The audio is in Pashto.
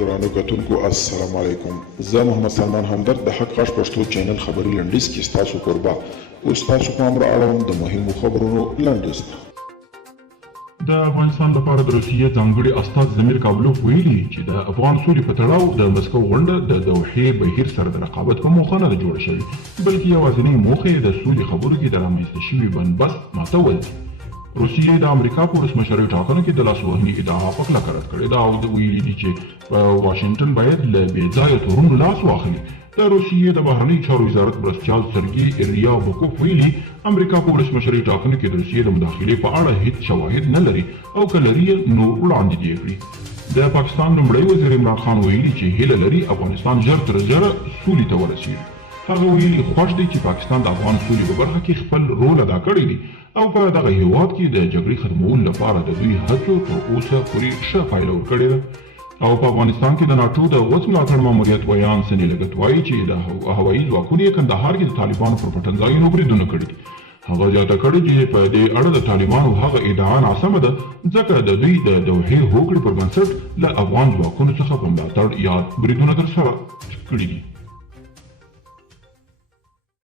ګرانو کتونکو السلام علیکم. زه محمد سلمان همدرد د حق غږ پښتو چینل خبري لنډیز کې ستاسو کوربه او ستاسو پام را اړوم د مهمو خبرونو لنډیز ته. د افغانستان لپاره د روسیې ځانګړي استازي ضمیر کابلوف ویلي چې د افغان سولې په تړاو د مسکو غونډه د دوحې بهیر سره د رقابت په موخه نه ده جوړه شوې، بلکې یوازینۍ موخه یې د سولې خبرو کې د رامنځته شوي بندبست ماتول دي. روسیې د امریکا په ولسمشرۍ ټاکنو کې د لاسوهنې ادعا په کلکه رد کړې ده او د ویلي دي چې واشنګټن باید له بې ځایه تورونو لاس واخلي. د روسیې د بهرنیو چارو وزارت مرستیال سرګي ریابوکوف ویلي امریکا په ولسمشرۍ ټاکنو کې د روسیې د مداخلې په اړه هیڅ شواهد نه لري او که لري نو وړاندې دې کړي. د پاکستان لومړی وزیر عمران خان ویلي چې هیله لري افغانستان ژر تر ژره سولې ته ورسیږي. هغه ویلي خوښ دی چې پاکستان د افغان سولې په برخه کې خپل رول ادا کړی دی او په دغه هیواد کې د جګړې ختمولو لپاره د دوی هڅو تر اوسه پورې ښه پایله ورکړې ده. او په افغانستان کې د ناټو د اوس ملاتړ ماموریت ویان سنې لګت وایي چې د هوایي ځواکونو یې کندهار کې د طالبانو پر پټنځایونو بریدونه کړي دي. هغه زیاته کړې چې په دې اړه د طالبانو هغه ادعا ناسمه ده ځکه د دوی د دوحې هوکړې پر بنسټ له افغان ځواکونو څخه په ملاتړ یاد بریدونه ترسره کړي دي.